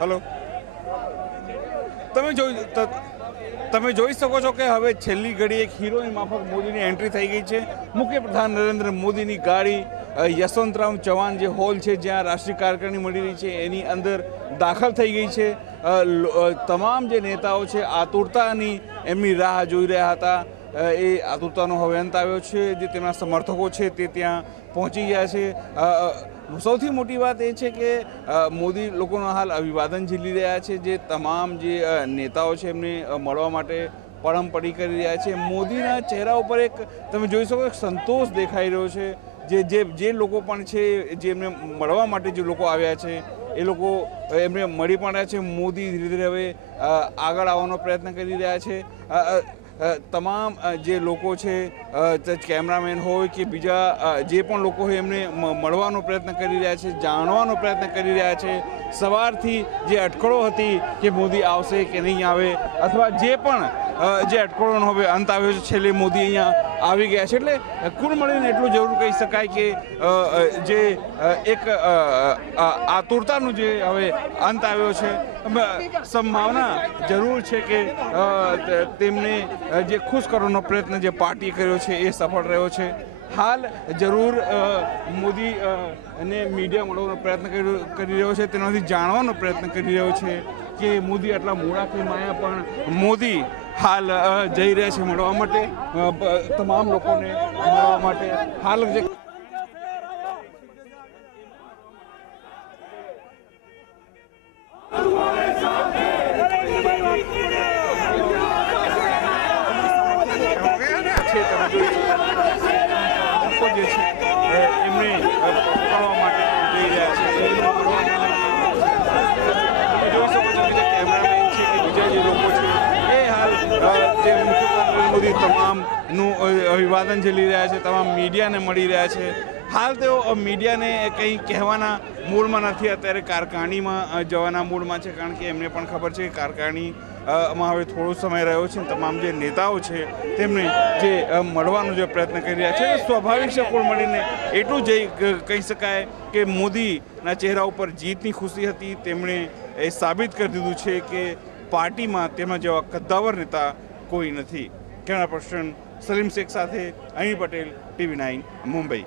Hello, તમે જોઈ શકો છો કે હવે છેલ્લી ઘડી એક હીરોની માફક મોદીની એન્ટ્રી થઈ ગઈ છે. મુખ્ય પ્રધાન નરેન્દ્ર મોદીની ગાડી યશવંતરાવ ચૌહાણ જે હોલ છે જ્યાં રાષ્ટ્રીય કાર્યકારિણી મળી રહી છે એની અંદર દાખલ થઈ ગઈ છે. તમામ જે નેતાઓ છે આતુરતાની એમની રાહ જોઈ રહ્યા હતા. એ આતુરતાનો હવે અંત આવ્યો છે. જે તેમના સમર્થકો છે તે ત્યાં પહોંચી ગયા છે. સૌથી મોટી વાત એ છે કે મોદી લોકોનો હાલ અભિવાદન ઝીલી રહ્યા છે. જે તમામ જે નેતાઓ છે એમને મળવા માટે પડમપડી કરી રહ્યા છે. મોદીના ચહેરા ઉપર એક તમે જોઈ શકો સંતોષ દેખાઈ રહ્યો છે. જે લોકો પણ છે જેમને મળવા માટે જે લોકો આવ્યા છે એ લોકો એમને મળી પણ રહ્યા છે. મોદી ધીરે ધીરે હવે આગળ આવવાનો પ્રયત્ન કરી રહ્યા છે. તમામ જે લોકો છે કેમેરામેન હોય કે બીજા જે પણ લોકો હોય એમને મળવાનો પ્રયત્ન કરી રહ્યા છે, જાણવાનો પ્રયત્ન કરી રહ્યા છે. સવારથી જે અટકળો હતી કે મોદી આવશે કે નહીં આવે અથવા જે પણ જે અટકળોનો હવે અંત આવ્યો છે, છેલ્લે મોદી અહીંયા આવી ગયા છે. એટલે કુલ મળીને એટલું જરૂર કહી શકાય કે જે એક આતુરતાનું જે હવે અંત આવ્યો છે. સંભાવના જરૂર છે કે તેમને જે ખુશ કરવાનો પ્રયત્ન જે પાર્ટીએ કર્યો છે એ સફળ રહ્યો છે. હાલ જરૂર મોદી અને મીડિયા મળવાનો પ્રયત્ન કરી રહ્યો છે. તેનાથી જાણવાનો પ્રયત્ન કરી રહ્યો છે કે મોદી આટલા મોડા કેમ આવ્યા, પણ મોદી હાલ જઈ રહ્યા છે મળવા માટે તમામ લોકોને મળવા માટે. હાલ જે એમને પકડવા માટે જઈ રહ્યા છે. જોઈ શકો છો કે જે કેમેરામેન છે કે બીજા જે લોકો છે એ હાલ જે મુખ્યમંત્રી મોદી તમામનું અભિવાદન ઝીલી રહ્યા છે, તમામ મીડિયાને મળી રહ્યા છે. હાલ તેઓ મીડિયાને કંઈ કહેવાના મૂડમાં નથી, અત્યારે કાર્યકારિણીમાં જવાના મૂડમાં છે. કારણ કે એમને પણ ખબર છે કે કાર્યકારિણીમાં હવે થોડો સમય રહ્યો છે. તમામ જે નેતાઓ છે તેમને જે મળવાનો જે પ્રયત્ન કરી રહ્યા છે. સ્વાભાવિક છે કુલ મળીને એટલું જ કહી શકાય કે મોદીના ચહેરા ઉપર જીતની ખુશી હતી. તેમણે એ સાબિત કરી દીધું છે કે પાર્ટીમાં તેમના જેવા કદ્દાવર નેતા કોઈ નથી. કેમેરા પર્સન સલીમ શેખ સાથે અનિલ પટેલ, TV9 મુંબઈ.